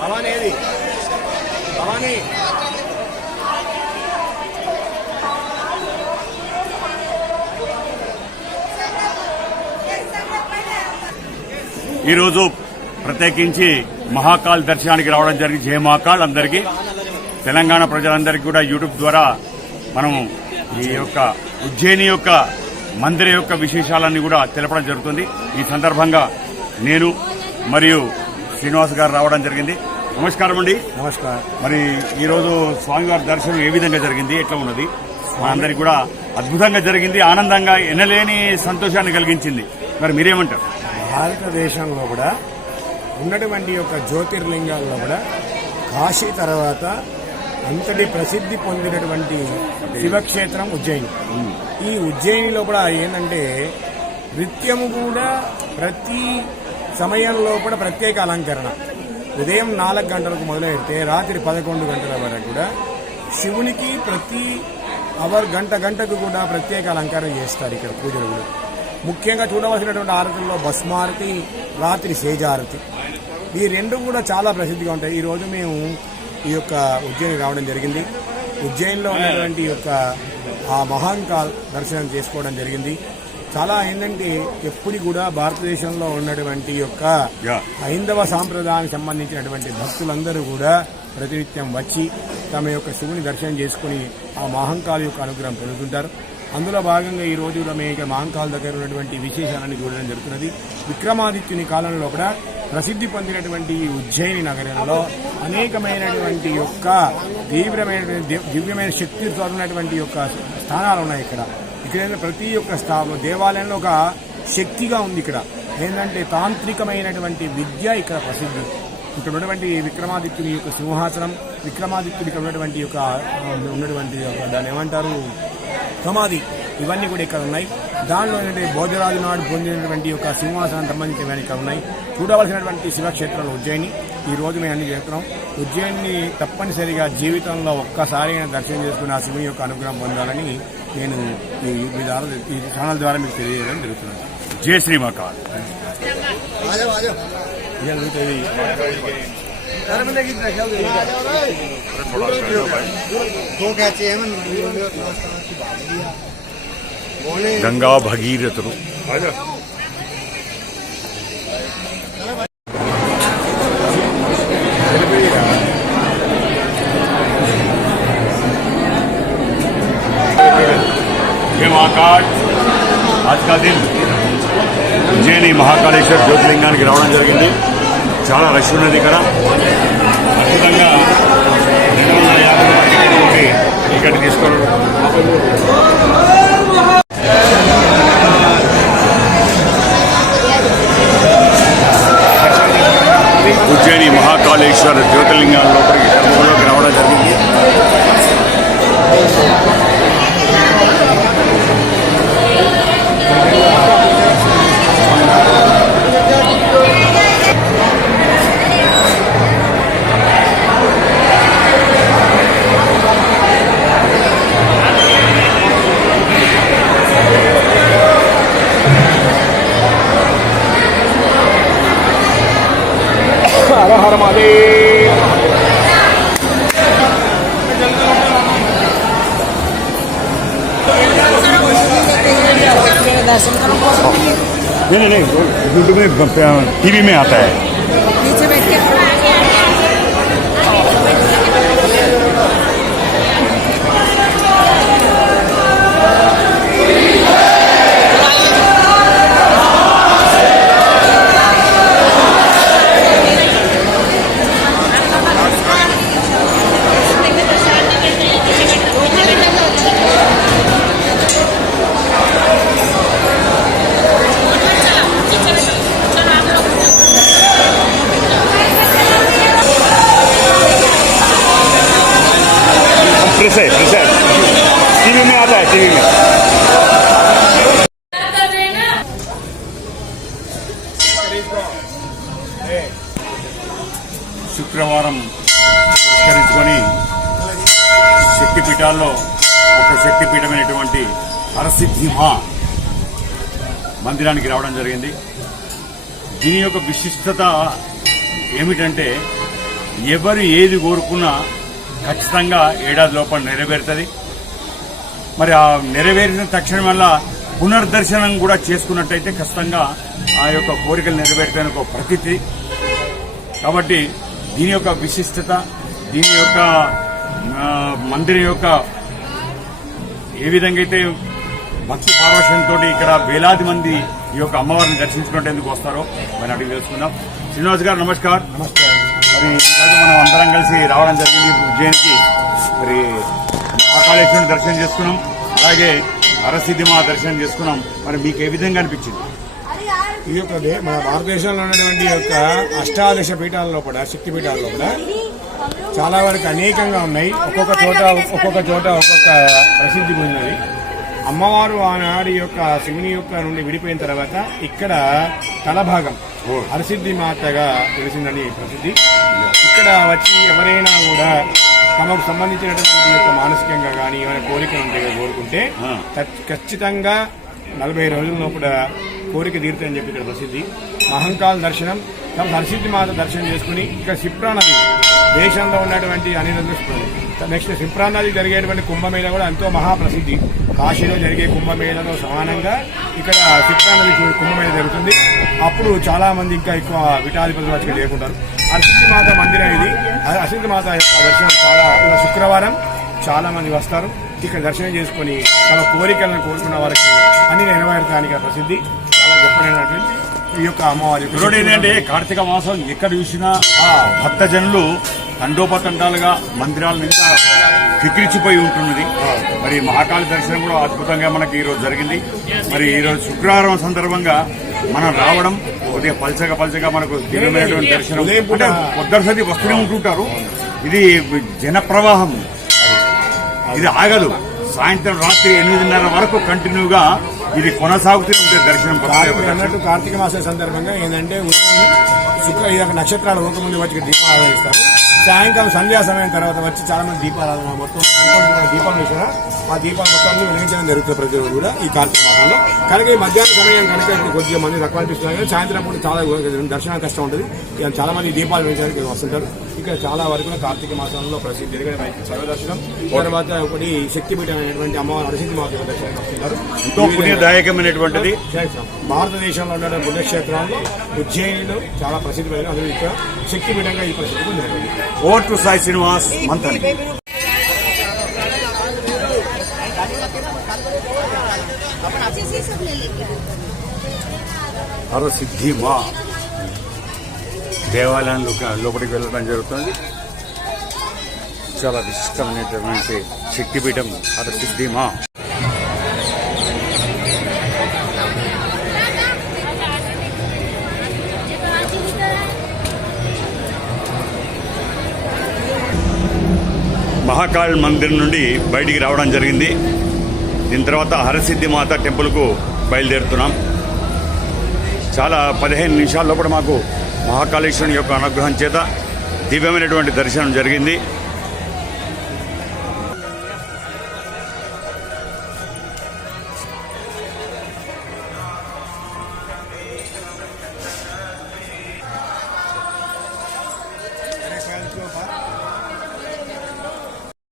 భవానీ ఏది భవానీ. ఈరోజు ప్రత్యేకించి మహాకాల్ దర్శనానికి రావడం జరిగింది. జయ మహాకాల్ అందరికీ. తెలంగాణ ప్రజలందరికీ కూడా యూట్యూబ్ ద్వారా మనం ఈ యొక్క ఉజ్జయిని యొక్క మందిర యొక్క విశేషాలన్నీ కూడా తెలపడం జరుగుతుంది. ఈ సందర్భంగా నేను మరియు శ్రీనివాస్ గారు రావడం జరిగింది. నమస్కారం అండి. నమస్కారం. మరి ఈరోజు స్వామివారి దర్శనం ఏ విధంగా జరిగింది? ఎట్లా ఉన్నది? మా అందరికి కూడా అద్భుతంగా జరిగింది. ఆనందంగా ఎనలేని సంతోషాన్ని కలిగించింది. మరి మీరేమంటారు? భారతదేశంలో కూడా ఉన్నటువంటి యొక్క జ్యోతిర్లింగాల్లో కూడా కాశీ తర్వాత అంతటి ప్రసిద్ధి పొందినటువంటి శివక్షేత్రం ఉజ్జయిని. ఈ ఉజ్జయినిలో కూడా ఏంటంటే నృత్యము కూడా ప్రతి సమయంలో కూడా ప్రత్యేక అలంకరణ. ఉదయం నాలుగు గంటలకు మొదలైతే రాత్రి పదకొండు గంటల వరకు కూడా శివునికి ప్రతి అవర్ గంట గంటకు కూడా ప్రత్యేక అలంకరణ చేస్తారు ఇక్కడ పూజలు కూడా. ముఖ్యంగా చూడవలసినటువంటి ఆరతుల్లో భస్మారతి రాత్రి సేజారతి. ఈ రెండు కూడా చాలా ప్రసిద్ధిగా ఉంటాయి. ఈరోజు మేము ఈ యొక్క ఉజ్జయిని రావడం జరిగింది. ఉజ్జయినిలో ఉన్నటువంటి యొక్క ఆ మహాంకాల్ దర్శనం చేసుకోవడం జరిగింది. చాలా ఏంటంటే ఎప్పుడు కూడా భారతదేశంలో ఉన్నటువంటి యొక్క. హైందవ సాంప్రదాయానికి సంబంధించినటువంటి భక్తులందరూ కూడా ప్రతినిత్యం వచ్చి తమ యొక్క శివుని దర్శనం చేసుకుని ఆ మహంకాళ యొక్క అనుగ్రహం పొందుతుంటారు. అందులో భాగంగా ఈ రోజు కూడా మేము ఇక్కడ దగ్గర ఉన్నటువంటి విశేషాలను చూడడం జరుగుతున్నది. విక్రమాదిత్యుని కాలంలో కూడా ప్రసిద్ధి పొందినటువంటి ఈ ఉజ్జయిని నగరంలో అనేకమైనటువంటి యొక్క తీవ్రమైనటువంటి దివ్యమైన శక్తి తోడినటువంటి యొక్క స్థానాలు ఉన్నాయి ఇక్కడ. ఇక్కడ ప్రతి ఒక్క స్థా దేవాలయంలో ఒక శక్తిగా ఉంది ఇక్కడ. ఏంటంటే తాంత్రికమైనటువంటి విద్య ఇక్కడ ప్రసిద్ధి. ఇక్కడ ఉన్నటువంటి విక్రమాదిత్యుని యొక్క సింహాసనం విక్రమాదిత్యుని ఉన్నటువంటి యొక్క ఉన్నటువంటి దాని ఏమంటారు? సమాధి. ఇవన్నీ కూడా ఇక్కడ ఉన్నాయి. దానిలో ఏంటంటే భోజరాజు నాడు పొందినటువంటి యొక్క సింహాసనం సంబంధించినవి ఇక్కడ ఉన్నాయి చూడవలసినటువంటి శివక్షేత్రంలో ఉజ్జయిని ఈ రోజు మేము అన్ని చేస్తున్నాం ఉజ్జయిని తప్పనిసరిగా జీవితంలో ఒక్కసారి అయినా దర్శనం చేసుకుని ఆ శివుని యొక్క అనుగ్రహం పొందాలని నేను ఈ మీ ద్వారా ఈ ఛానల్ ద్వారా మీకు తెలియజేయడం జరుగుతున్నాను జయ శ్రీ మహాకాల్ ఇది జరుగుతుంది दो क्या चाहिए हम बोले గంగా భగీరథుడు जय महाकाल आज का दिन ఉజ్జయిని మహాకాళేశ్వర జ్యోతిలింగానికి రావడం జరిగింది చాలా రష్ ఉన్నది ఇక్కడ అద్భుతంగా రెండు వందల మహాకాళేశ్వర జ్యోతిర్లింగాల లోపలికి हर हर महादेव नहीं नहीं नहीं यूट्यूब में टीवी में आता है। प्रेस है प्रेस है टीवी में आता है टीवी में శుక్రవారం పురస్కరించుకొని శక్తిపీఠాల్లో ఒక శక్తిపీఠమైనటువంటి హరసిద్ధిమా మందిరానికి రావడం జరిగింది దీని యొక్క విశిష్టత ఏమిటంటే ఎవరు ఏది కోరుకున్నా ఖచ్చితంగా ఏడాది లోపల నెరవేరుతుంది. మరి ఆ నెరవేరిన తక్షణం వల్ల పునర్దర్శనం కూడా చేసుకున్నట్టయితే ఖచ్చితంగా ఆ యొక్క కోరికలు నెరవేరుతాయని ఒక ప్రతీతి. కాబట్టి దీని యొక్క విశిష్టత దీని యొక్క మందిరం యొక్క ఏ విధంగా అయితే భక్తి పార్వశంతో ఇక్కడ వేలాది మంది ఈ యొక్క అమ్మవారిని దర్శించుకునేందుకు వస్తారో మరి అడిగి తెలుసుకుందాం. శ్రీనివాస్ గారు నమస్కారం. నమస్కారం. మరి ఈరోజు మనం అందరం కలిసి రావడం జరిగింది ఉజ్జయినికి. మరి మహాకాళేశ్వరుని దర్శనం చేసుకున్నాం. అలాగే అరసిద్ధి మా దర్శనం చేసుకున్నాం. మరి మీకు ఏ విధంగా అనిపించింది? ఈ యొక్క మన భారతదేశంలో ఉన్నటువంటి యొక్క అష్టాదశ పీఠాలలో కూడా శక్తి పీఠాలలో కూడా చాలా వరకు అనేకంగా ఉన్నాయి. ఒక్కొక్క చోట ఒక్కొక్క చోట ఒక్కొక్క ప్రసిద్ధి పొందినవి. అమ్మవారు ఆనాడు యొక్క శివుని యొక్క నుండి విడిపోయిన తర్వాత ఇక్కడ తలభాగం హరసిద్ధి మాతగా తెలిసిందని ప్రసిద్ధి. ఇక్కడ వచ్చి ఎవరైనా కూడా తమకు సంబంధించినటువంటి యొక్క మానసికంగా కానీ ఏమైనా కోరికలు ఉంటే కోరుకుంటే ఖచ్చితంగా నలభై రోజుల లోపల కోరిక తీరుతాయని చెప్పి ఇక్కడ ప్రసిద్ధి. మహంకాల్ దర్శనం తమ హరిసిద్ధి మాత దర్శనం చేసుకుని ఇక్కడ సిప్రా నది దేశంలో ఉన్నటువంటి అన్ని నదులు నెక్స్ట్ సిప్రా నది జరిగేటువంటి కుంభమేళ కూడా ఎంతో మహాప్రసిద్ధి. కాశీలో జరిగే కుంభమేళతో సమానంగా ఇక్కడ సిప్రా నది కుంభమేళ జరుగుతుంది. అప్పుడు చాలా మంది ఇంకా ఎక్కువ విటాధిపతులు వచ్చి లేకుంటారు. హర్షిద్ధి మాత మందిరం ఇది. హర్షిద్ధి మాత యొక్క దర్శనం చాలా శుక్రవారం చాలా మంది వస్తారు. ఇక్కడ దర్శనం చేసుకొని తమ కోరికలను కోరుకున్న వారికి అన్ని నెరవేరటానికి ప్రసిద్ధి. చాలా గొప్పనైనటువంటి ఈ యొక్క అమ్మవారి ఇంకోటి ఏంటంటే కార్తీక మాసం ఎక్కడ చూసినా ఆ భక్తజనులు తండోపతండాలుగా మందిరాల నిండా కిక్కిరిచిపోయి ఉంటున్నది. మరి మహాకాళి దర్శనం కూడా అద్భుతంగా మనకి ఈ రోజు జరిగింది. మరి ఈ రోజు శుక్రవారం సందర్భంగా మనం రావడం కొద్దిగా పల్చగా పల్చగా మనకు దివ్యమైనటువంటి దర్శనం. అంటే పొద్దున సతి వస్తూనే ఉంటుంటారు. ఇది జన ప్రవాహం ఇది ఆగదు. సాయంత్రం రాత్రి ఎనిమిదిన్నర వరకు కంటిన్యూగా ఇది కొనసాగుతూనే ఉంటుంది దర్శనం. అన్నట్టు కార్తీక మాస సందర్భంగా ఏంటంటే ఉదయం శుక్ర ఈ యొక్క నక్షత్రాలు ముందు వచ్చి దీపారాధన ఇస్తారు సాయంకాలం సంధ్యా సమయం తర్వాత వచ్చి చాలా మంది దీపారాధన మొత్తం దీపాలు వేసారా ఆ దీపాలు మొత్తం వెలిగించడం జరుగుతుంది ప్రతిరోజు కూడా ఈ కార్తీక మాసంలో. కనుక ఈ మధ్యాహ్నం సమయం కనుక ఇప్పుడు కొద్దిగా మంది తక్కువ అనిపిస్తున్నారు కానీ సాయంత్రం పూట చాలా దర్శనం కష్టం ఉంటుంది. చాలా మంది దీపాలు వేయించడానికి ఇక్కడ వస్తుంటారు. ఇక్కడ చాలా వరకు కార్తీక మాసంలో ప్రసిద్ధి ఎందుకంటే మనకి శైవ దర్శనం తర్వాత ఒకటి శక్తిపీఠం అయినటువంటి అమ్మవారి హరిసిద్ధి మాత దర్శనం వస్తుంటారు ఎంతో పుణ్యదాయకమైనటువంటిది భారతదేశంలో ఉన్న పుణ్యక్షేత్రాలు ఉజ్జయినిలో చాలా ప్రసిద్ధమైన అందులో ఇక్కడ శక్తిపీఠంగా ఈ ప్రసిద్ధి పొందినటువంటి ఓవర్ టు సాయి శ్రీనివాస్ మంతని अच्छे से सब దేవాలయంలో లోపలికి వెళ్ళడం జరుగుతుంది. చాలా విశిష్టమైనటువంటి శక్తిపీఠం అటు సిద్ధిమా. మహాకాళ్ మందిర్ నుండి బయటికి రావడం జరిగింది. దీని తర్వాత హరసిద్ధి మాత టెంపుల్కు బయలుదేరుతున్నాం. చాలా పదిహేను నిమిషాల లోపల మాకు మహాకాళేశ్వరుని యొక్క అనుగ్రహం చేత దివ్యమైనటువంటి దర్శనం జరిగింది.